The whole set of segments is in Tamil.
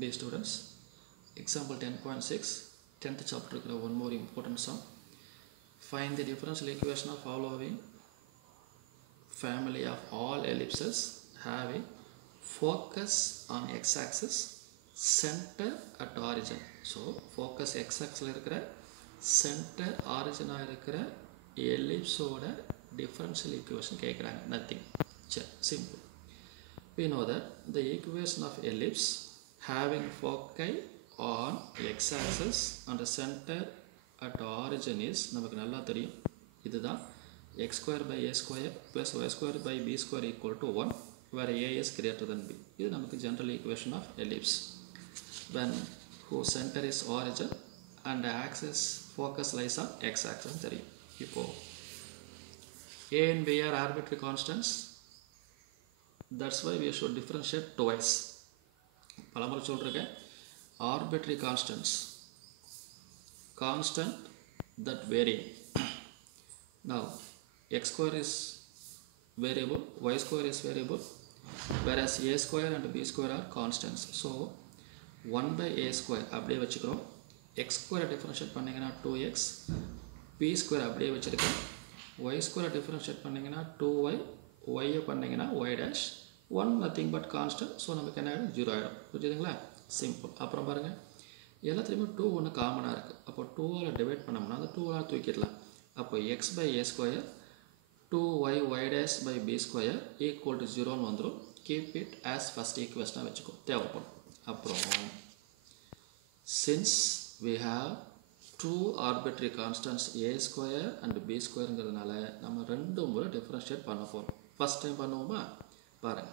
Dear students, example 10.6, 10th chapter, one more important sum. Find the differential equation of following family of all ellipses having focus on x-axis, center at origin. So, focus x-axis center origin ellipse differential equation nothing. Simple. We know that the equation of ellipse having foci on x-axis and the center at origin is நமக்கு நல்லா தெரியும் இதுதான் x square by a square plus y square by b square equal to 1 where a is greater than b. இது நமக்கு general equation of ellipse when whose center is origin and the axis focus lies on x-axis தெரியும். இப்போ a and b are arbitrary constants. That's why we should differentiate twice. பலமுறை சொல்றேன் arbitrary constants, constant that vary. Now x square is variable, y square is variable, whereas a square and b square are constants. So 1 by a square அப்படியே வச்சுக்கிறோம். x square differentiate பண்ணீங்கன்னா 2x, b square அப்படியே வச்சிருக்கேன். y square differentiate பண்ணீங்கன்னா 2y, y பண்ணீங்கன்னா y dash, 1 nothing but constant. So நமக்கு என்ன ஆயிடும் 0 ஆயிடும். புரியுதுங்களா? சிம்பிள். அப்புறம் பாருங்க எல்லாத்துலேயுமே 2 ஒன்று காமனாக இருக்குது. அப்போ 2ஆல் டிவைட் பண்ணோம்னா அந்த 2ஆல் தூக்கிடலாம். அப்போ x by a square 2y y dash by b square equal to 0 வந்துடும். Keep it as first equation வச்சுக்கோ தேவைப்படும். அப்புறம் since we have two arbitrary constants a square and b squareங்கிறதுனால நம்ம ரெண்டு முறை டிஃபரன்ஷியேட் பண்ண போகிறோம். ஃபர்ஸ்ட் டைம் பண்ணுவோமா பாருங்க.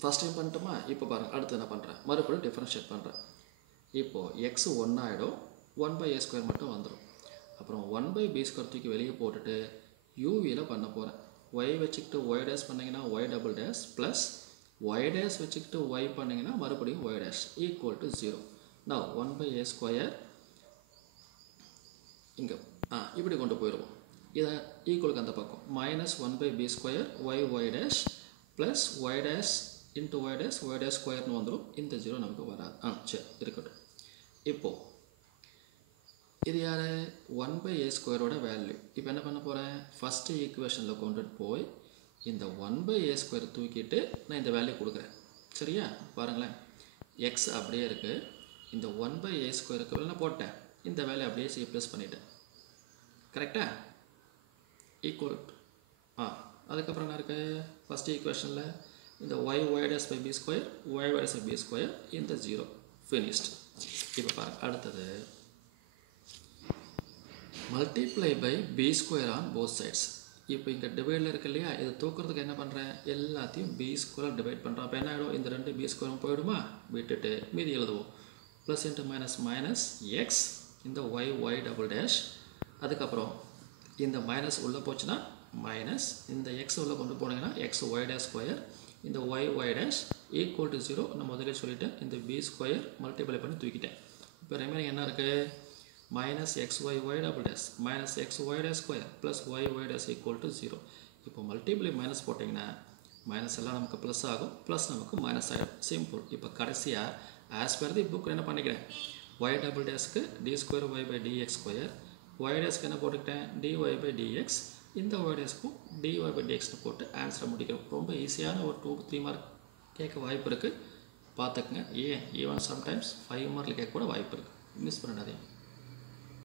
ஃபர்ஸ்ட் டைம் பண்ணிட்டோமா இப்போ பாருங்கள் அடுத்து என்ன பண்ணுறேன் மறுபடியும் டிஃபரன்ஷியேட் பண்ணுறேன். இப்போது எக்ஸ் 1 ஆகிடும், 1 by a ஸ்கொயர் மட்டும் வந்துடும். அப்புறம் 1 by b ஸ்கொயர் தூக்கி வெளியே போட்டுட்டு யூவியில் பண்ண போகிறேன். ஒய் வச்சுக்கிட்டு ஒய் டேஷ் பண்ணிங்கன்னா Y double dash plus Y dash வச்சுக்கிட்டு ஒய் பண்ணிங்கன்னா மறுபடியும் ஒய் டேஷ் ஈக்குவல் டு 0. நான் 1 by a ஸ்கொயர் இங்கே இப்படி கொண்டு போயிடுவோம். இதை ஈக்குவலுக்கு அந்த பக்கம் minus 1 by b square Y dash plus Y dash into y dash square வந்துடும். இந்த 0 நமக்கு வராது. சரி இருக்கட்டும். இப்போது இது யார் 1 by a ஸ்கொயரோட வேல்யூ. இப்போ என்ன பண்ண போகிறேன் ஃபஸ்ட்டு ஈக்குவேஷனில் கொண்டுட்டு போய் இந்த 1 by a ஸ்கொயர் தூக்கிட்டு நான் இந்த வேல்யூ கொடுக்குறேன். சரியா பாருங்களேன் எக்ஸ் அப்படியே இருக்குது. இந்த 1 by a ஸ்கொயருக்கு வேலை போட்டேன், இந்த வேல்யூ அப்படியே ரீப்ளேஸ் பண்ணிட்டேன். கரெக்டா ஈக்குவல் அதுக்கப்புறம் என்ன இருக்குது ஃபஸ்ட் ஈக்குவேஷனில் இந்த y dash by b square y dash by b square இந்த 0 finished. இப்போ பாருங்க அடுத்தது multiply by b square on both sides. இப்போ இங்கே டிவைடில் இருக்கு இல்லையா, இதை தூக்கிறதுக்கு என்ன பண்ணுறேன் எல்லாத்தையும் b square டிவைட் பண்ணுறேன். அப்போ என்ன ஆகிடும் இந்த ரெண்டு b square போயிடுமா, விட்டுட்டு மீதி எழுதுவோம். Plus into minus minus X இந்த y டபுள் டேஷ், அதுக்கப்புறம் இந்த மைனஸ் உள்ளே போச்சுன்னா மைனஸ் இந்த எக்ஸ் உள்ளே கொண்டு போனீங்கன்னா எக்ஸ் ஒய் டேஷ் ஸ்கொயர் இந்த y dash equal to 0 நான் முதலே சொல்லிட்டேன். இந்த b ஸ்கொயர் மல்டிப்ளை பண்ணி தூக்கிட்டேன். இப்போ ரிமைனிங் என்ன இருக்குது minus xy double dash minus xy dash square plus y dash equal to 0. இப்போ மல்டிப்ளை மைனஸ் போட்டிங்கன்னா மைனஸ் எல்லாம் நமக்கு ப்ளஸ் ஆகும், ப்ளஸ் நமக்கு மைனஸ் ஆகிடும். சிம்பிள். இப்போ கடைசியாக ஆஸ் பர் தி புக் என்ன பண்ணிக்கிறேன் y டபுள் டேஷ்க்கு d square y by dx square y daஷ்க்கு என்ன போட்டுக்கிட்டேன் dy by dx இந்த y daஷ்க்கும் dy by dxன்னு போட்டு ஆன்சரை முடிக்கிறோம். ரொம்ப ஈஸியான ஒரு 2-3 மார்க் கேட்க வாய்ப்பு இருக்குது, பார்த்துக்குங்க. ஏன் ஈவன் சம்டைம்ஸ் 5 மார்க்கில் கேட்க கூட வாய்ப்பு இருக்குது, மிஸ் பண்ணாதீங்க.